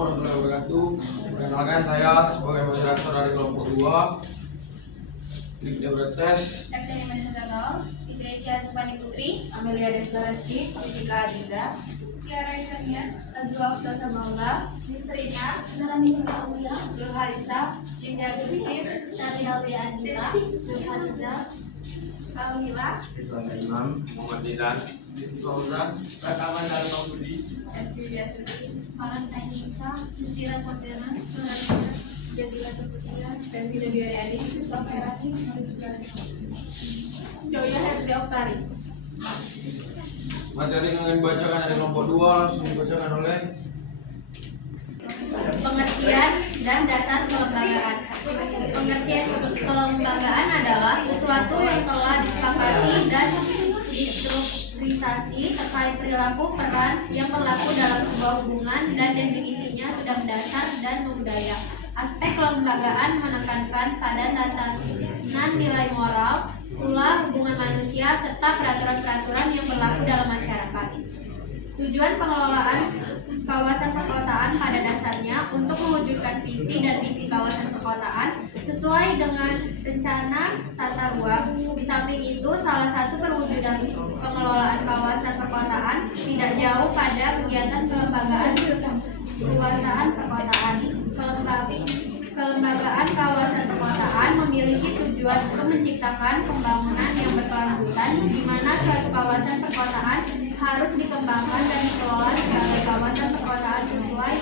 warahmatullahi wabarakatuh. Perkenalkan saya sebagai moderator dari kelompok 2 Tes. September Manunggal, Fitresya Supani Putri, Amelia Deslereski, Politika Adinda, Tiara Isania, Azwa Uftasa Maula, Nisrina, Narani Saulia, Nurhalisa, Dinda Agustin, Sari Aulia Adita, Zulhaniza, Kalmila, Islam Imam, Muhammad Dilan, Fauzan, Rakaman dan Maududi, Estilia Tuti, Farhan Ainisa, Justira Fordiana, Jadila Terputia, dan Tidak Biaryadi, Soferati, Marisugani. Joya Herzi Oktari. Materi yang akan dibacakan dari kelompok 2 langsung dibacakan oleh pengertian dan dasar kelembagaan. Pengertian kelembagaan adalah sesuatu yang telah disepakati dan distrukturisasi terkait perilaku peran yang berlaku dalam sebuah hubungan dan definisinya sudah mendasar dan membudaya. Aspek kelembagaan menekankan pada tatanan nilai moral, pula hubungan manusia serta peraturan-peraturan yang berlaku dalam masyarakat. Tujuan pengelolaan kawasan perkotaan pada dasarnya untuk mewujudkan visi dan misi kawasan perkotaan sesuai dengan rencana tata ruang. Di samping itu, salah satu perwujudan pengelolaan kawasan perkotaan tidak jauh pada kegiatan kelembagaan perusahaan perkotaan. Kelembagaan kawasan perkotaan memiliki tujuan untuk menciptakan pembangunan yang berkelanjutan, di mana suatu kawasan perkotaan harus dikembangkan dan dikelola sebagai kawasan perkotaan sesuai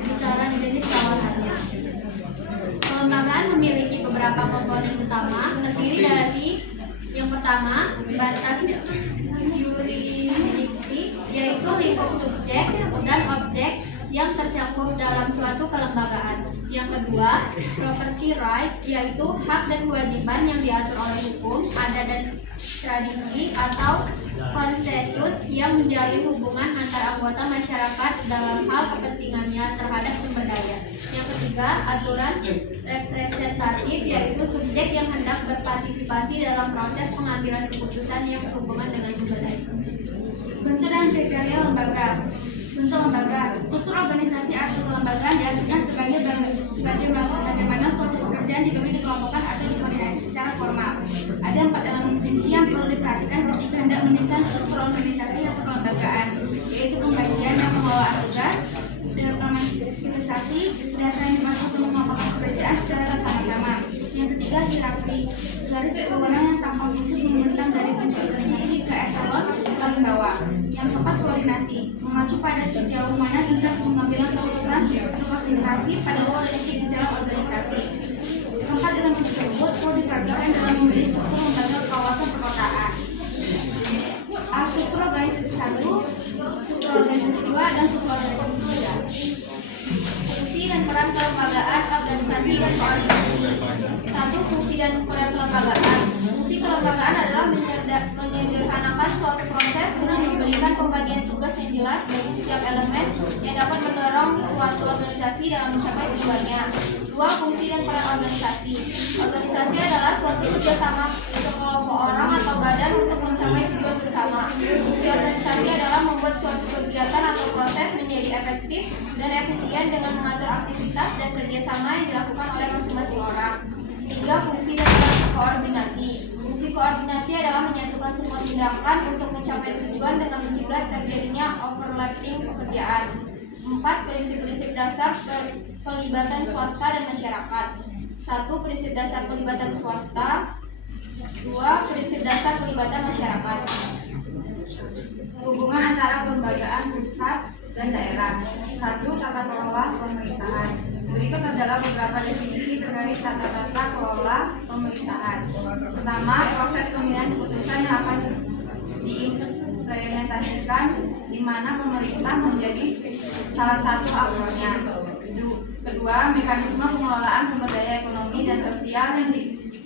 besaran jenis kawasannya. Kelembagaan memiliki beberapa komponen utama, terdiri dari yang pertama, batas yurisdiksi, yaitu lingkup subjek dan objek yang tercakup dalam suatu kelembagaan. Yang kedua, property right, yaitu hak dan kewajiban yang diatur oleh hukum, adat dan tradisi atau konsensus yang menjalin hubungan antar anggota masyarakat dalam hal kepentingannya terhadap sumber daya. Yang ketiga, aturan representatif, yaitu subjek yang hendak berpartisipasi dalam proses pengambilan keputusan yang berhubungan dengan sumber daya. Bentuk dan kriteria lembaga. Bentuk lembaga, struktur organisasi atau kelembagaan diartikan sebagai bagaimana suatu pekerjaan dibagi, dikelompokkan atau dikoordinasi secara formal. Ada 4 elemen kunci yang perlu diperhatikan ketika hendak mendesain struktur organisasi atau kelembagaan, yaitu pembagian dan pengelolaan tugas, departementalisasi, dasar yang dimaksud untuk mengelompokkan pekerjaan secara bersama-sama. Yang ketiga, hierarki, garis kewenangan yang tampak khusus membentang dari puncak organisasi ke eselon paling bawah. Yang keempat, koordinasi, mengacu pada sejauh mana tingkat pengambilan keputusan terkonsentrasi pada suatu titik di dalam organisasi. Keempat elemen tersebut perlu diperhatikan dalam memilih struktur lembaga kawasan perkotaan. Struktur organisasi 1, struktur organisasi 2, dan struktur organisasi 3. Fungsi dan peran kelembagaan, organisasi, dan koordinasi. 1. Fungsi dan peran kelembagaan. Fungsi kelembagaan adalah menyederhanakan suatu proses dengan memberikan pembagian tugas yang jelas bagi setiap elemen yang dapat mendorong suatu organisasi dalam mencapai tujuannya. 2. Fungsi dan peran organisasi. Organisasi adalah suatu kerjasama sekelompok orang atau badan untuk mencapai tujuan bersama. Fungsi organisasi adalah membuat suatu kegiatan atau proses menjadi efektif dan efisien dengan mengatur aktivitas dan kerjasama yang dilakukan oleh masing-masing orang. 3. Fungsi dan peran koordinasi. Fungsi koordinasi adalah menyatukan semua tindakan untuk mencapai tujuan dengan mencegah terjadinya overlapping pekerjaan. 4. Prinsip-prinsip dasar pelibatan swasta dan masyarakat. 1. Prinsip dasar pelibatan swasta. 2. Prinsip dasar pelibatan masyarakat. Hubungan antara kelembagaan pusat dan daerah. 1. Tata kelola pemerintahan. Berikut adalah beberapa definisi terkait tata kelola pemerintahan. Pertama, proses pemilihan keputusan yang akan diimplementasikan, di mana pemerintah menjadi salah satu aktornya. Kedua, mekanisme pengelolaan sumber daya ekonomi dan sosial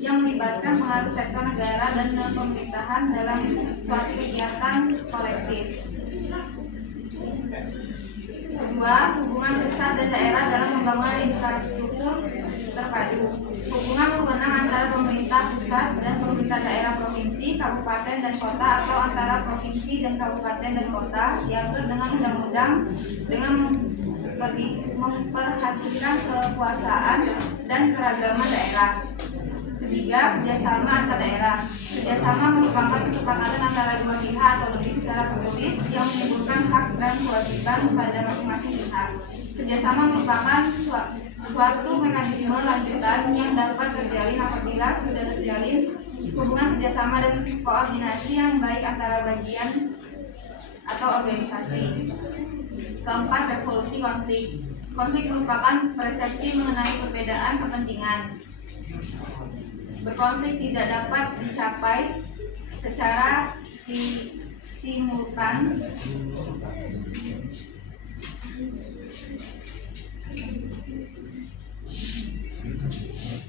yang melibatkan pengaruh sektor negara dan pemerintahan dalam suatu kegiatan kolektif. Kedua, hubungan pusat dan daerah dalam pembangunan infrastruktur terpadu. Hubungan wewenang antara pemerintah pusat dan pemerintah daerah provinsi, kabupaten dan kota atau antara provinsi dan kabupaten dan kota diatur dengan undang-undang dengan memperhatikan kekuasaan dan keragaman daerah. Ketiga, kerjasama antar daerah. Kerjasama merupakan kesepakatan antara dua pihak atau lebih secara tertulis yang menimbulkan hak dan kewajiban pada masing-masing pihak. Kerjasama merupakan suatu mekanisme lanjutan yang dapat terjalin apabila sudah terjalin hubungan kerjasama dan koordinasi yang baik antara bagian atau organisasi. Keempat, resolusi konflik. Konflik merupakan persepsi mengenai perbedaan kepentingan. Berkonflik tidak dapat dicapai secara simultan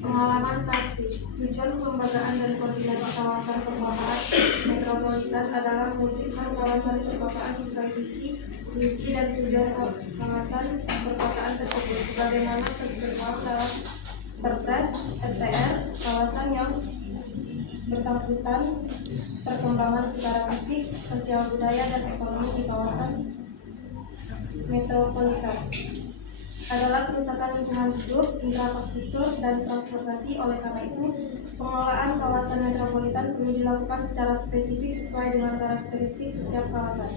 Pengalaman praktis. Tujuan kelembagaan dan koordinasi kawasan perkotaan metropolitan adalah mewujudkan kawasan perkotaan sesuai visi, misi, dan tujuan kawasan perkotaan tersebut. Sebagaimana tertuang dalam Perpres RTR, kawasan yang bersangkutan perkembangan secara fisik, sosial, budaya, dan ekonomi di kawasan metropolitan adalah kerusakan lingkungan hidup, infrastruktur, dan transportasi. Oleh karena itu, pengelolaan kawasan metropolitan perlu dilakukan secara spesifik sesuai dengan karakteristik setiap kawasan.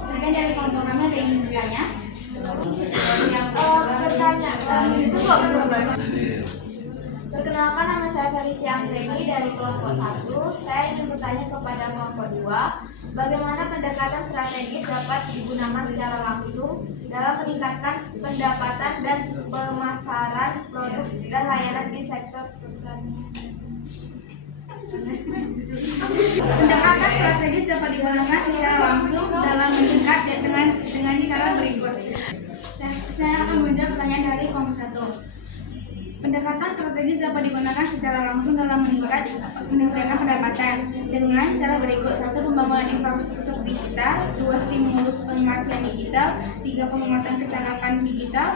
Sebagian dari kelompok kami ada yang ingin bertanya? Perkenalkan, nama saya Felicia Anggreni dari kelompok 1. Saya ingin bertanya kepada kelompok 2, bagaimana pendekatan strategis dapat digunakan secara langsung dalam meningkatkan pendapatan dan pemasaran produk dan layanan di sektor pertanian. Pendekatan strategis dapat digunakan secara langsung dalam meningkat dengan cara berikut. Saya akan menjawab pertanyaan dari kelompok 1. Pendekatan strategis dapat digunakan secara langsung dalam meningkatkan pendapatan dengan cara berikut: 1. Pembangunan infrastruktur digital, 2. Stimulus pemakaian digital, 3. Penguatan kecakapan digital,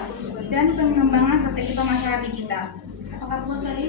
dan pengembangan strategi pemasaran digital. Apakah perlu sekali?